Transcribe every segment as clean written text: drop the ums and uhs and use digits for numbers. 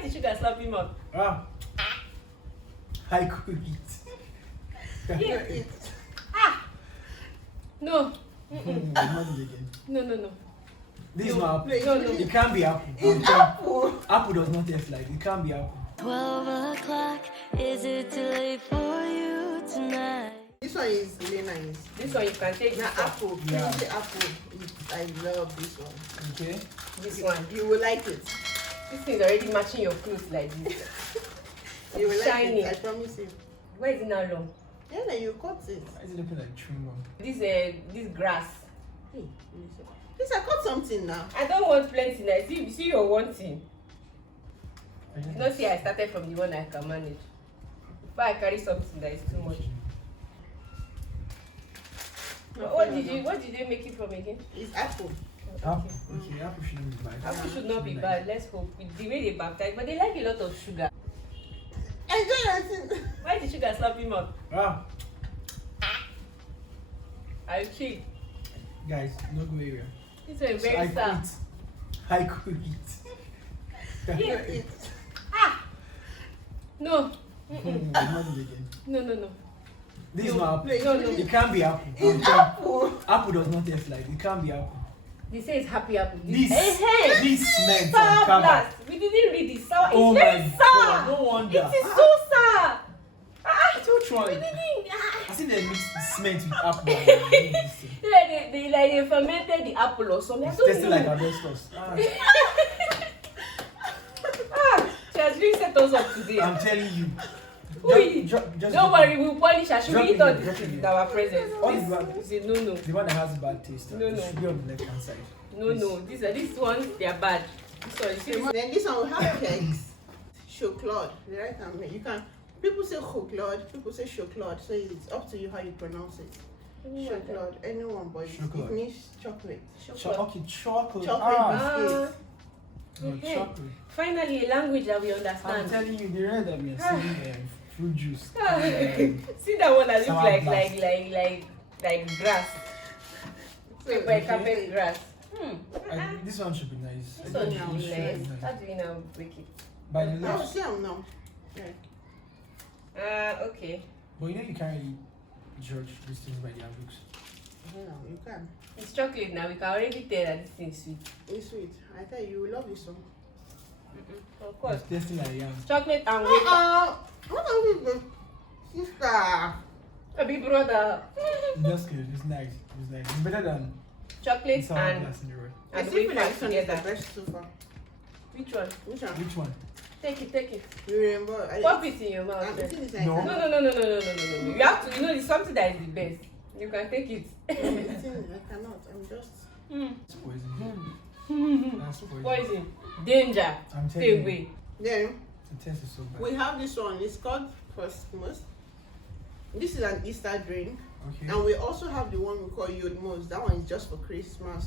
Why did sugar slap him up? Ah. I could eat. Yeah. Ah. No. Not again. No. This is not apple. No. It can't be apple. It's apple. Apple does not taste like. It can't be apple. 12 o'clock, is it too late for you tonight? This one is really nice. This one you can take. Now This one. apple, Yeah. the apple. I love this one. Okay. This one. You will like it. This thing is already matching your clothes like this. You will Shiny. like it. I promise you. Where is it now long? Yeah, then you cut it. Why is it looking like chewing gum? This grass. Hey, this I cut something now. I don't want plenty now. See you're wanting. I just- Not see I started from the one I can manage. If I carry something that is too much. But what did they make it from again? It's apple. Apple. Okay, apple shouldn't be bad. Apple should not be bad. Let's hope. With the way they baptize, but they like a lot of sugar. Enjoy it. Why did sugar slap him up? Ah, I cheat. guys, no go area. This one is So I very could sad. eat. I could eat. Yeah. It. Ah! No. Not again. No. This is No. not apple. No. It can't be apple. It's apple. Apple does not taste like. It can't be apple. They say it's happy apple. This meant Sour on cover. blast. We didn't read it. Sour. Oh It's very my sour. God, no wonder. It is so sour. Which one? We didn't. I think they mixed cement with apple. They fermented the apple or something. I It's don't tasting know. like asbestos. She has really set us up today. I'm telling you. Who Just don't worry, we'll punish her. She will drop eat it all in, this drop shit it in. in our presence. All is bad. This is no. The one that has bad taste. No. It should be on the left hand side. No. These ones, they are bad. This one, you see this? Then this one will have cakes. Chocolate. The right hand. You can. People say chocolate. People say chocolate. So it's up to you how you pronounce it. Chocolate. Anyone, but Chocolate. it means chocolate. Okay, chocolate. Chocolate biscuits. No, Okay. chocolate. Finally, a language that we I'm understand. telling you, the red that we are seeing fruit juice. See that one that looks Sour like blast. grass. So, Like okay. carpet grass. This one should be nice. This one It should be should nice. How do you now break it? By the Oh, left. see, I'm now. Okay. But you know you can't really judge these things by their looks. No, you can. It's chocolate now. We can already tell that this thing is sweet. It's sweet. I tell you, you will love this one. Of course. It's tasting like yam. Chocolate and wafer. What are we doing? Sister. A big brother. That's good. It's nice. It's nice. It's better than Chocolate sour and glass in the road. I and think wafer this one is the together. best so far. Which one? Which one? Which one? Take it. You remember? Pop it in your I'm mouth. eating it like No. No. You have to. You know, it's something that is the best. You can take it. I'm eating it. I cannot. I'm just. It's poison. That's poison. Poison. Danger. I'm telling Stay you. away. Then The taste is so bad. we have this one. It's called Christmas. This is an Easter drink. Okay. And we also have the one we call Yodmos. That one is just for Christmas.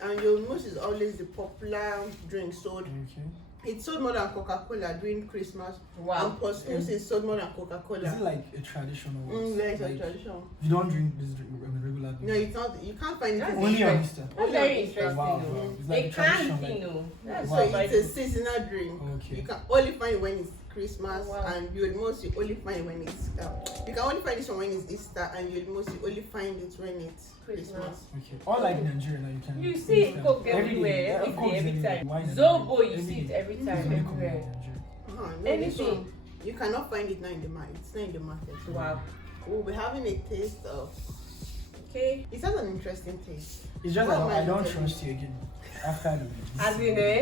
And Yodmos is always the popular drink sold. Okay. It's sold more than Coca-Cola during Christmas. Wow. And Christmas is sold more than Is it Coca-Cola. like a traditional one? Yeah, it's a Like, tradition. you don't drink this drink on a regular basis? No, it's not. You can't find it. That's in Only on interesting. Easter. That's very interesting. Wow, though. wow. It's like They a tradition, can't, like- you know. That's So Wow. it's a seasonal drink. Okay. You can only find it when it's Christmas, Wow. and you'll mostly only find it when it's. You can only find this one when it's Easter, and you'll mostly only find it when it's Christmas. Okay. All like Nigeria now, you can. You see it Instagram. Coke Every everywhere, day. every Coke day, is every everywhere. time. Wine is Zobo, you every see it day. every It's time, only common in everywhere. Nigeria. No, Anything. this one, you cannot find it now in the market. It's not in the market. Wow. We'll be having a taste of. Okay. It has an interesting taste. It's just What that am I I don't telling trust you again. After the As in, yeah,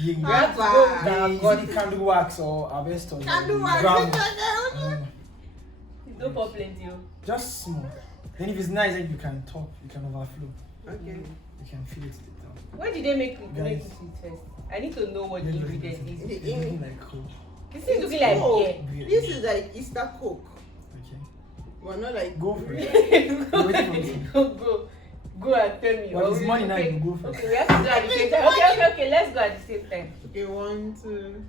You yeah. have to go with Yeah, that is God. it candle wax or asbestos? Candle or wax. gravel? No pop plenty. Just small. Then if it's nice, then you can talk. You can overflow. Okay. You can feel it down. Why did they make it Guys. sweet first? I need to know what the Then ingredient is. The It's looking like coke. This is looking like Coke. beer. This is like Easter Coke. Okay. But not like. Go for it. go, waiting for me. go and tell me. But it's Okay, money now, okay. you go for it. Okay, we have to do at the same time. Okay, let's go at the same time. Okay, 1, 2.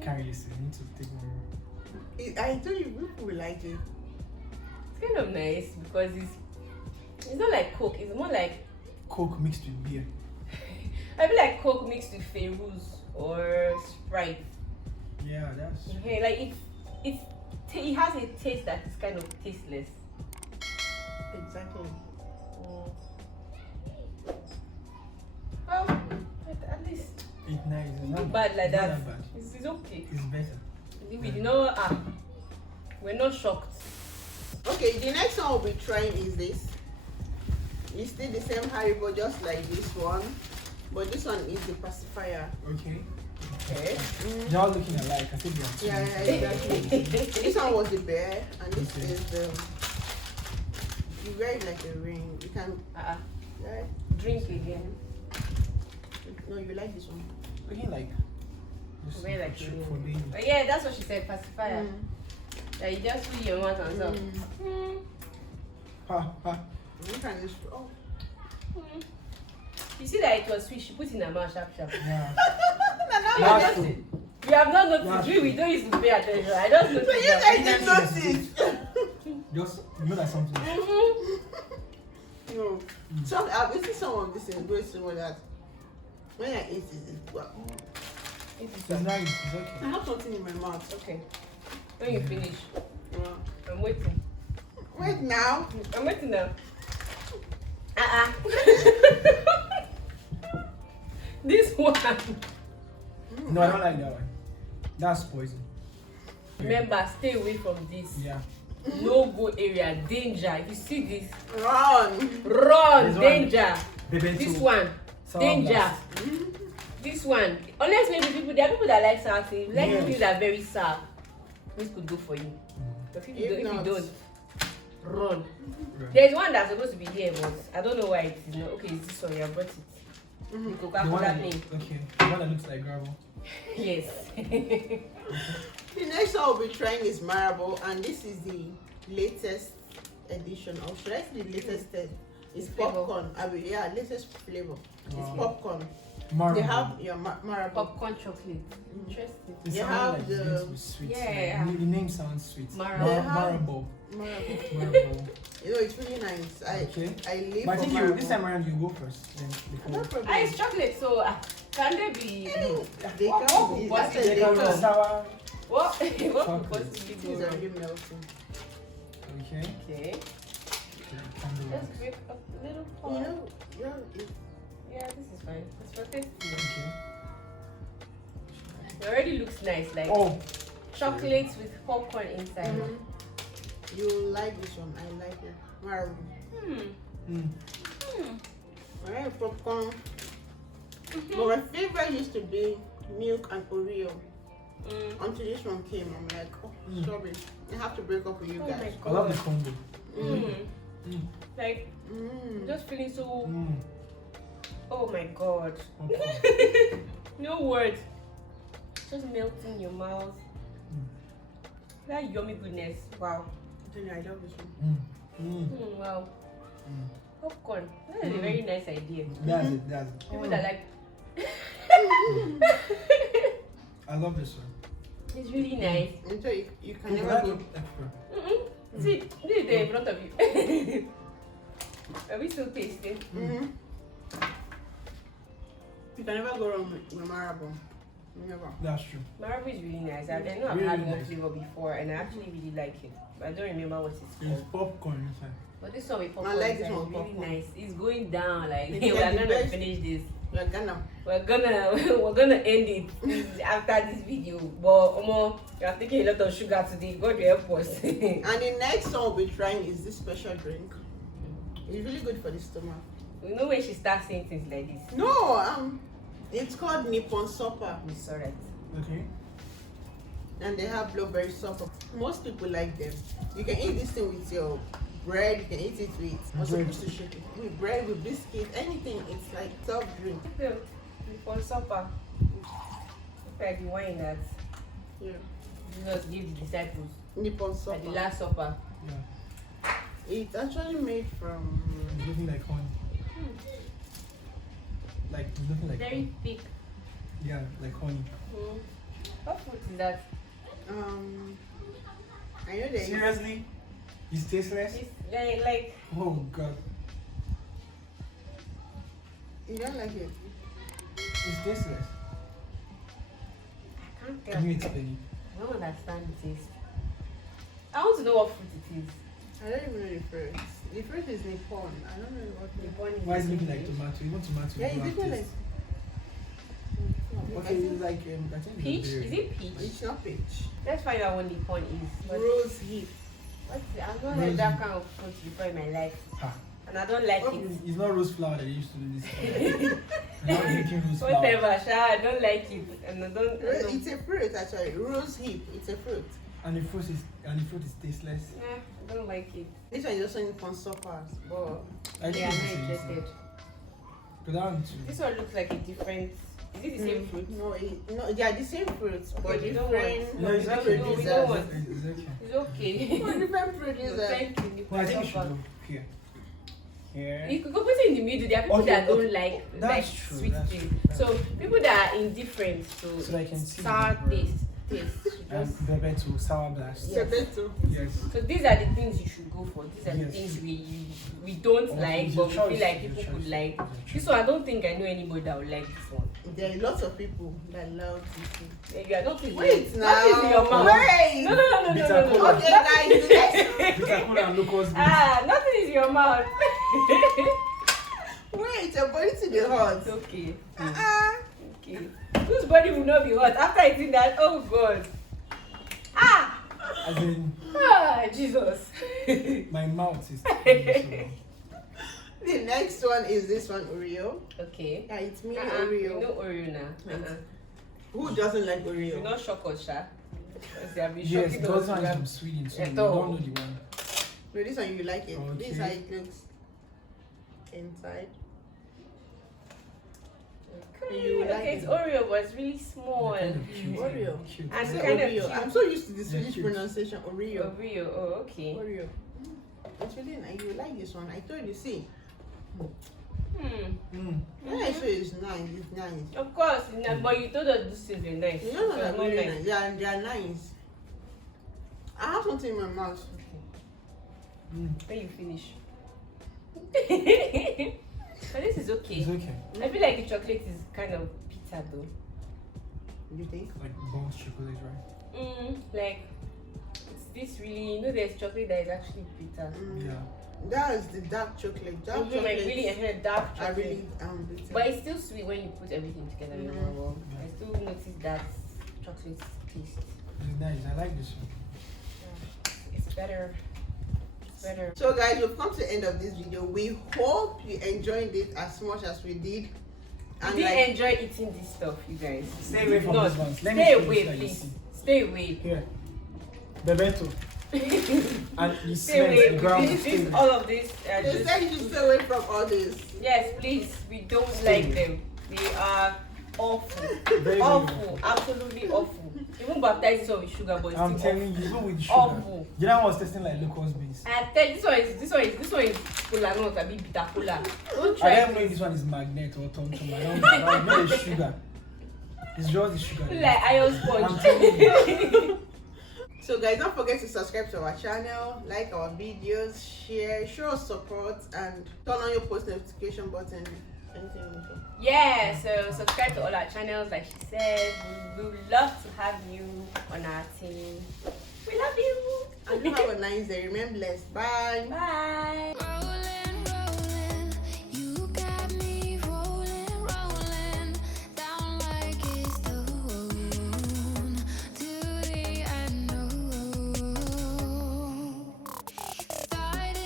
Can't really see. I need to take more. I told you people will like it. It's kind of nice because It's not like Coke. It's more like Coke mixed with beer. I feel like Coke mixed with Feroz or Sprite. Yeah, that's. Okay, like it has a taste that is kind of tasteless. Exactly. Well, at least It's nice. It's it's not not bad like it's not that. bad. It's okay. It's better. If we did not, we're not shocked. Okay, the next one we'll be trying is this. It's still the same Haribo, just like this one, but this one is the pacifier. Okay. Okay. They're all looking alike. I think they are. Yeah, exactly. This one was the bear, and this Okay. is the. You wear it like a ring. You can. Yeah. Drink again. No, you like this one. Looking like. Just Wear like shoot a for baby. But yeah, that's what she said. Pacifier. Mm. That you just put your mouth and stuff. Ha ha. You can just. Oh. You see that it was sweet. She put in her mouth sharp. Yeah. No, That's you true. You have not That's noticed. true. We don't used to pay attention. I just noticed. So you that. guys didn't notice. Just you know that something. No. Some I've eaten some of this in very similar that when I eat it, it's well. It's nice. It's okay. I have something in my mouth. Okay. When you finish, Yeah. I'm waiting. Wait now. I'm waiting now. This one. No, I don't like that one. That's poison. Remember, stay away from this. Yeah. No go area, danger. If you see this, Run. run, This one. danger. Baby This too. one, Sour danger. blast. This one. Unless maybe there are people that like sour things, like Yes. things that are very sour. This could go for you. But if you don't, run. Right. There's one that's supposed to be here, but I don't know why it is not. Okay, it's this one. You have brought it. The The one Coca-Cola that name. okay. The one that looks like gravel. Yes. The next one we'll be trying is Marable, and this is the latest edition. Or should I say the latest test? It's Flavor. popcorn. Yeah, latest flavor. It's Wow. popcorn. Marble. They have your Marable. Popcorn chocolate. Interesting. It They sounds have like the- it's going to be sweet. Yeah. Like, the name sounds sweet. Marable. They have- Marable. Marable. Marable. You know, it's really nice. Okay. I live But I for think you, Marable. this time around you go first. Then No before. problem. It's chocolate, so can they be? They What can could be. possibly That's a They can they be can. sour. What? What could Chocolate. possibly It go is wrong? already melting. Okay. Okay. Candle Let's wax. break up a little You part. know, Yeah, this is fine. It's for tasting. Okay. It already looks nice, like Oh. chocolates with popcorn inside. You like this one. I like it. Marable. Mm. I like popcorn. But my favorite used to be milk and Oreo. Until this one came, I'm like, oh, sorry. I have to break up with you Oh guys. my I love god. the combo. Like, just feeling so. Mm. Oh my god. Okay. No words. Just melting in your mouth. That yummy goodness. Wow. I love this one. Wow. Popcorn. That is a very nice idea. That's it. That's it. People that like. I love this one. It's really nice. Until you can You never like go. it extra. See, this is there in front of you. Are we still tasting? You can never go wrong with Marable. Never. That's true. Marable is really nice. I know I've Really had one nice. flavor before and I actually really like it. But I don't remember what it's There's called. popcorn inside. But this one with popcorn like inside this one is with really popcorn. nice. It's going down. Like It's we're like the gonna best. finish this. You're gonna. We're gonna end it after this video. But you're taking a lot of sugar today. God will help us. And the next one we'll be trying is this special drink. It's really good for the stomach. You know when she starts saying things like this. No, it's called Nippon Supper. It's alright. Okay. And they have blueberry supper. Most people like them. You can eat this thing with your bread, you can eat it with I'm Bread. supposed to shake it. With bread, with biscuit, anything. It's like soft drink. Before supper. Like the wine that Yeah. Jesus gave the disciples Nippon at the Supper. Last Supper. Yeah. It's actually made from It's looking like honey. Like it's looking like Very honey. thick. Yeah, like honey. What fruit is that? I know there is Seriously? It's tasteless? It's like Oh god. You don't like it? It's tasteless. I can't tell. Can you explain I don't understand the taste. I want to know what fruit it is. I don't even know the fruit. The fruit is Nippon. I don't know what The Nippon bunny it? Why is it is looking like English. tomato? Even tomato. Yeah, do it's have looking like. taste. Okay, it's like I think Peach? it's a Is berry. it peach? It's not peach. Let's find out what Nippon is. Rose hip. What's it? I've not heard that kind of fruit before in my life. Ha. And I don't like Oh, it. It's not rose flower that they used to do this. I'm not drinking rose flower. Whatever, Sha, I don't like it. And I don't. It's a fruit actually. Rose hip. It's a fruit. And the fruit is tasteless. I don't like it. This one is also Nippon suckers, but I Yeah, think I'm it's not the same interested. fruit. But that one too. This one looks like a different. Is it the same fruit? No, they are the same fruits, but Okay, you don't different. No, it's No, okay. we It's don't want. it's okay. It's okay. But different No, producers. thank you, No, I think Nippon we should Sapa. go here. Here. You could go put it in the middle. There are people Okay, that don't okay. like That's true, sweet that's things. true, that's So true. people that are indifferent to So I can see sour the taste. Just, Bebe to sour blast. Yes. Sebeto. Yes. so these are the things you should go for. These are the Yes. things we don't Okay, like, it's but your we choice, feel like it's your people choice, could like. it's your This choice. one, I don't think I know anybody that would like this one. There are lots of people that love this thing. Yeah, you are not Wait now. Nothing in your mouth. Wait. No, no, no, no, Bitter no, no, no. cola. Okay, guys. Let's Bitter cola and locust beans. Ah, nothing is in your mouth. wait. Your body to the hot. It's okay. Uh-uh. Okay. Whose body will not be hot after eating that? Oh God. Ah! As in, Ah, Jesus. my mouth is so. The next one is this one, Oreo. Okay. Yeah, it's mini You Oreo. know Oreo now. Who doesn't like You Oreo? not shock us, Sha. Because they have been Yes, shocking those us. ones from Sweden, so At you don't all. know the one. No, this one you like it. This is how Okay. it looks inside. Okay, You like okay, it's it. Oreo, but it's really small. They're kind of cute. Oreo. Cute. And Say kind of Oreo. cute. I'm so used to the They're Swedish cute. pronunciation. Oreo. Oreo, oh, okay. Oreo. It's really nice. You like this one. I told you, see. Mm. When I say it's nice, it's nice. Of course, but you told us these things were nice. No, So no, it's no, not really nice. nice. They are nice. I have something in my mouth. Mm. When you finish. But this is okay. It's okay. I feel like the chocolate is kind of bitter though. You think? Like bones chocolate, right? Like it's this really, there's chocolate that is actually bitter. Yeah. That is the dark chocolate. Dark Like chocolate. really dark I chocolate. really bitter. But it's still sweet when you put everything together. You know, well, I still notice that chocolate taste. It's nice. I like this one. It's better. It's better. So guys, we've come to the end of this video. We hope you enjoyed it as much as we did. I did enjoy eating this stuff, you guys. Stay away from No, these ones. Let me stay show you away, so you please. see. Stay away. Here. Bebeto. And you Stay smell away. the ground. This, all of this. You Just, said you should stay away from all this. yes, please. We don't Stay like away. them. They are awful. Very, very Awful. Absolutely awful. Even baptize this one with sugar, but it's I'm still telling you, even with the sugar. awful. The other one was tasting like locust beans. I tell you, this one is cola, not a bit bitter cola. Don't I try don't know if this one is magnet or tom tom. I don't know. I don't know the sugar. It's just the sugar. like iron I'm sponge. telling you. So guys, don't forget to subscribe to our channel, like our videos, share, show us support, and turn on your post notification button. Anything you want. Yeah, so subscribe to all our channels, like she said. We would love to have you on our team. We love you. And you have a nice day. Remain blessed. Bye. Bye. Rolling